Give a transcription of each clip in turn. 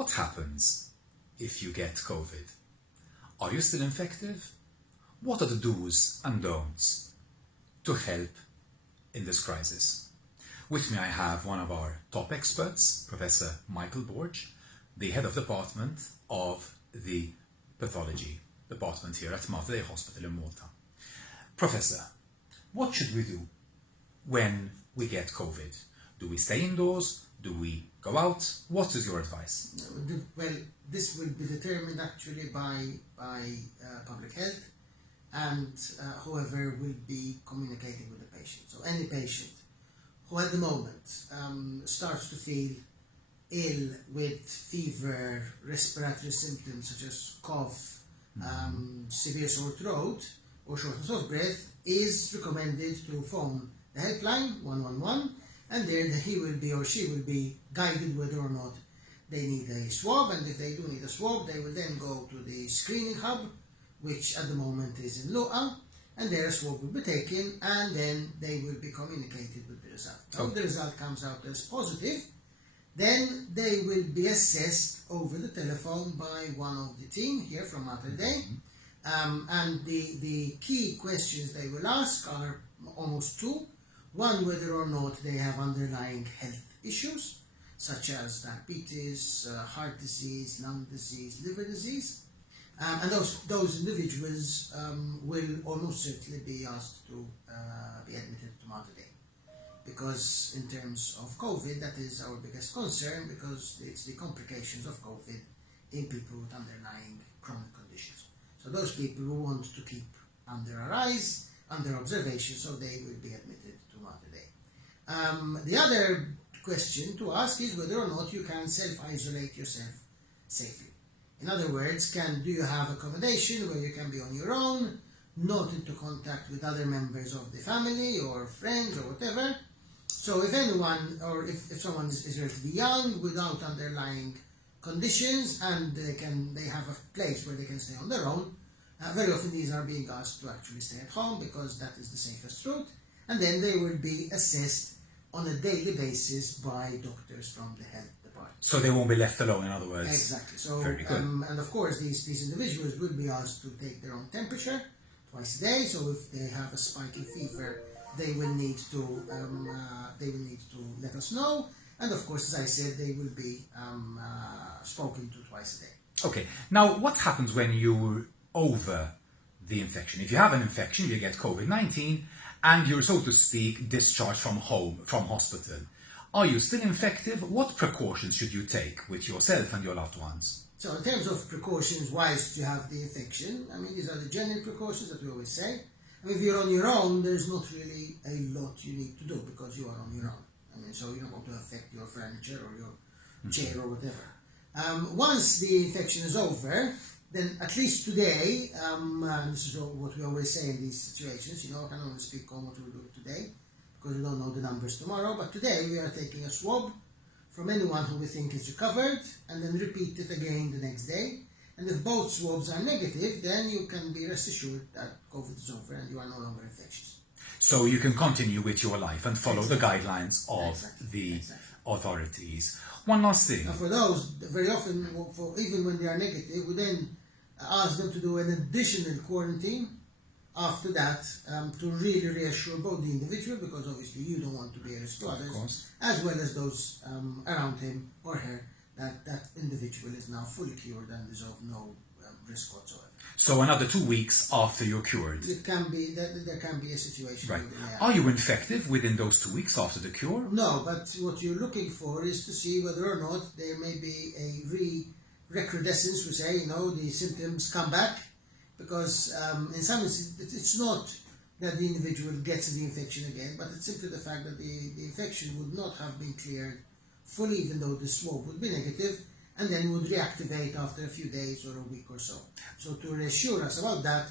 What happens if you get COVID? Are you still infected? What are the do's and don'ts to help in this crisis? With me I have one of our top experts, Professor Michael Borge, the head of department of the pathology department here at Malta Hospital in Malta. Professor, what should we do when we get COVID? Do we stay indoors? Do we go out? What is your advice? Well, this will be determined actually by public health and whoever will be communicating with the patient. So any patient who at the moment starts to feel ill with fever, respiratory symptoms such as cough, severe sore throat or shortness of breath is recommended to phone the helpline 111, and there he will be or she will be guided whether or not they need a swab, and if they do need a swab they will then go to the screening hub, which at the moment is in Luqa, and their swab will be taken and then they will be communicated with the result. So if the result comes out as positive, then they will be assessed over the telephone by one of the team here from Malta Day. And the key questions they will ask are almost two. One, whether or not they have underlying health issues, such as diabetes, heart disease, lung disease, liver disease. And those individuals will almost certainly be asked to be admitted to Malta Day. Because in terms of COVID, that is our biggest concern, because it's the complications of COVID in people with underlying chronic conditions. So those people who want to keep under our eyes, under observation, so they will be admitted to Malta Day. The other question to ask is whether or not you can self-isolate yourself safely. In other words, do you have accommodation where you can be on your own, not into contact with other members of the family or friends or whatever. So if anyone, or if someone is relatively young without underlying conditions and they have a place where they can stay on their own, very often these are being asked to actually stay at home because that is the safest route, and then they will be assessed on a daily basis by doctors from the health department. So they won't be left alone, in other words. Exactly. So, very good. And of course these individuals will be asked to take their own temperature twice a day. So if they have a spike in fever, they will need to let us know, and of course, as I said, they will be spoken to twice a day. Okay. Now, what happens when you're over the infection? If you have an infection, you get COVID-19, and you're, so to speak, discharged from hospital. Are you still infective? What precautions should you take with yourself and your loved ones? So, in terms of precautions, whilst you have the infection, I mean, these are the general precautions that we always say. If you're on your own, there's not really a lot you need to do because you are on your own. I mean, so you're not going to affect your furniture or your chair or whatever. Once the infection is over, then at least today, and this is what we always say in these situations, I can only speak on what we'll do today because we don't know the numbers tomorrow, but today we are taking a swab from anyone who we think is recovered and then repeat it again the next day. And if both swabs are negative, then you can be rest assured that COVID is over and you are no longer infectious. So you can continue with your life and follow the guidelines of the authorities. One last thing. Now for those, very often, even when they are negative, we then ask them to do an additional quarantine after that to really reassure both the individual, because obviously you don't want to be a risk to others, as well as those around him or her, that individual is now fully cured and is of no risk whatsoever. So another 2 weeks after you're cured? It can be, there can be a situation. Right. Are you infective within those 2 weeks after the cure? No, but what you're looking for is to see whether or not there may be a recrudescence, we say, the symptoms come back, because in some instances it's not that the individual gets the infection again, but it's simply the fact that the infection would not have been cleared fully, even though the swab would be negative, and then would reactivate after a few days or a week or so. So to reassure us about that,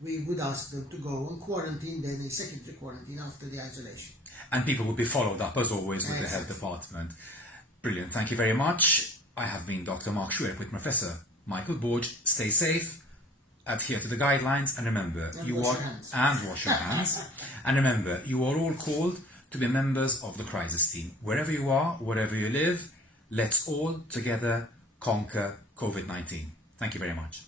we would ask them to go on quarantine, then a secondary quarantine after the isolation. And people will be followed up, as always, with the health department. Brilliant. Thank you very much. I have been Dr. Mark Schuer with Professor Michael Borge. Stay safe, adhere to the guidelines, and remember, wash your hands. And remember, you are all called to be members of the crisis team. Wherever you are, wherever you live, let's all together conquer COVID-19. Thank you very much.